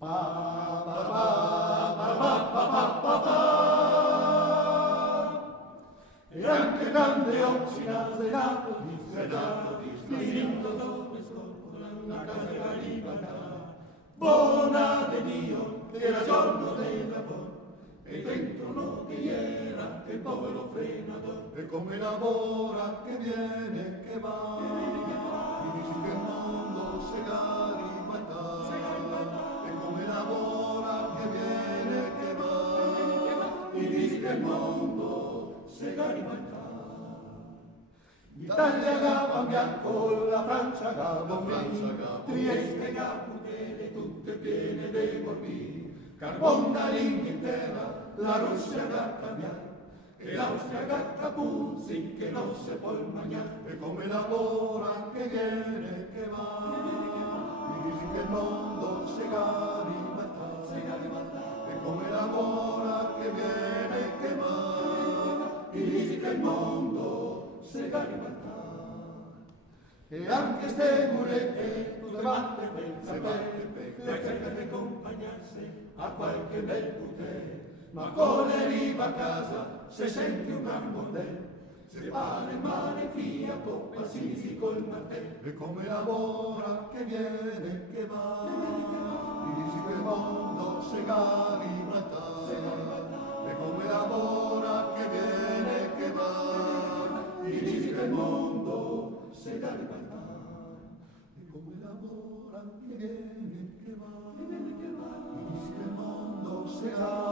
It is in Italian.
Pa, pa, pa, pa, pa, pa, pa, pa, pa. E anche grande occhi naserato, dirindo dove scorpola una casa la libertà. Buona di Dio, che era giorno del lavoro, e dentro no che era, che il povero frenatore. E come lavora, che viene e che va, mi dici che il mondo se garibaltà. E come lavora, che viene e che va, mi dici che il mondo se garibaltà. L'Italia gava bianco, la Francia gava bianco, Trieste caputele, tutte piene dei borghi, Carbon dall'Inghilterra, la Russia da cambiare, e l'Austria gatta puzzi che non si può mangiare. E come lavora, che viene, che va, mi dici che il mondo si garibaltà. E come lavora, che viene, che va, mi dici che il mondo si garibaltà. E anche ste mulette, tutte batte quel sapere, le cerca di accompagnarsi a qualche bel putello. Ma con arriva a casa, se senti un gran bordello, se pare male via, poppa si col martello. E come lavora, che viene, che va, mi dici che il mondo se garibaltà. E come lavora, che viene, che va, mi dici che il mondo se garibaltà. E come lavora, che viene, che va, mi dici che il mondo se garibaltà.